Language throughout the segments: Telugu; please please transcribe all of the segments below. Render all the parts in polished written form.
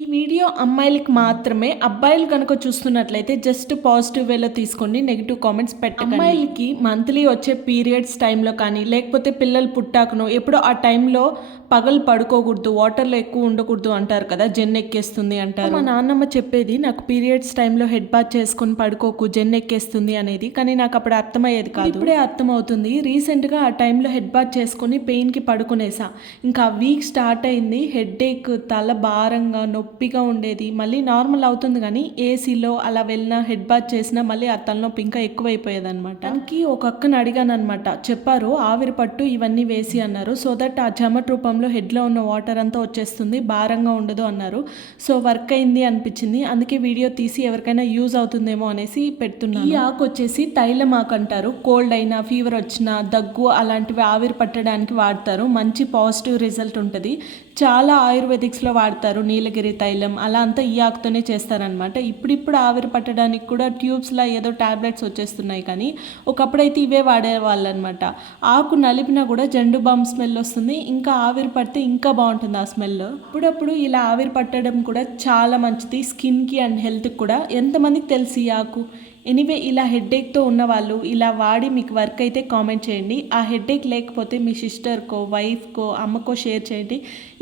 ఈ వీడియో అమ్మాయిలకి మాత్రమే. అబ్బాయిలు గనుక చూస్తున్నట్లయితే జస్ట్ పాజిటివ్ వేలో తీసుకోండి. నెగెటివ్ కామెంట్స్ పెట్టకండి. అమ్మాయిలకి మంత్లీ వచ్చే పీరియడ్స్ టైంలో కానీ, లేకపోతే పిల్లలు పుట్టాకనో ఎప్పుడో ఆ టైంలో పగలు పడుకోకూడదు, వాటర్‌లో ఎక్కువ ఉండకూడదు అంటారు కదా! జెన్నెక్కేస్తుంది అంటారు. మా నాన్నమ్మ చెప్పేది నాకు పీరియడ్స్ టైంలో హెడ్ బాత్ చేసుకొని పడుకోకు జెన్నెక్కేస్తుంది అనేది. కానీ నాకు అప్పుడు అర్థమయ్యేది కాదు. ఇప్పుడే అర్థమవుతుంది. రీసెంట్‌గా ఆ టైంలో హెడ్ బాత్ చేసుకొని పెయిన్‌కి పడుకునేసా. ఇంకా ఆ వీక్ స్టార్ట్ అయింది. హెడ్‌ఏక్, తల భారంగా, నొప్పిగా ఉండేది. మళ్ళీ నార్మల్ అవుతుంది కానీ ఏసీలో అలా వెళ్ళినా, హెడ్ బాత్ చేసినా మళ్ళీ ఆ తలనొప్పి ఇంకా ఎక్కువైపోయేదనమాట. దానికి ఒక అక్కని అడిగాననమాట. చెప్పారు ఆవిరి పట్టు ఇవన్నీ వేసి అన్నారు. సో దట్ ఆ చెమట రూపంలో హెడ్‌లో ఉన్న వాటర్ అంతా వచ్చేస్తుంది, భారంగా ఉండదు అన్నారు. సో వర్క్ అయింది అనిపించింది. అందుకే వీడియో తీసి ఎవరికైనా యూజ్ అవుతుందేమో అనేసి పెడుతున్నాను. ఈ ఆకు వచ్చేసి తైలం ఆకు అంటారు. కోల్డ్ అయినా, ఫీవర్ వచ్చినా, దగ్గు అలాంటివి ఆవిరి పట్టడానికి వాడతారు. మంచి పాజిటివ్ రిజల్ట్ ఉంటుంది. చాలా ఆయుర్వేదిక్స్‌లో వాడతారు. నీలగిరి తైలం అలా అంతా ఈ ఆకుతోనే చేస్తారనమాట. ఇప్పుడిప్పుడు ఆవిరి పట్టడానికి కూడా ట్యూబ్స్‌లా ఏదో టాబ్లెట్స్ వచ్చేస్తున్నాయి కానీ ఒకప్పుడైతే ఇవే వాడేవాళ్ళనమాట. ఆకు నలిపినా కూడా జండు బామ్ స్మెల్ వస్తుంది. ఇంకా ఆవిరి పడితే ఇంకా బాగుంటుంది ఆ స్మెల్. అప్పుడప్పుడు ఇలా ఆవిరి పట్టడం కూడా చాలా మంచిది స్కిన్‌కి అండ్ హెల్త్‌కి కూడా. ఎంతమందికి తెలుసు ఈ ఆకు? ఎనీవే ఇలా హెడ్ఏక్తో ఉన్నవాళ్ళు ఇలా వాడి మీకు వర్క్ అయితే కామెంట్ చేయండి. ఆ హెడ్ఏక్ లేకపోతే మీ సిస్టర్కో, వైఫ్కో, అమ్మకో షేర్ చేయండి.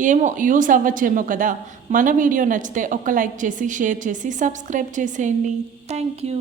ఏమో యూస్ అవ్వచ్చేమో కదా. మన వీడియో నచ్చితే ఒక లైక్ చేసి, షేర్ చేసి, సబ్స్క్రైబ్ చేసేయండి. Thank you.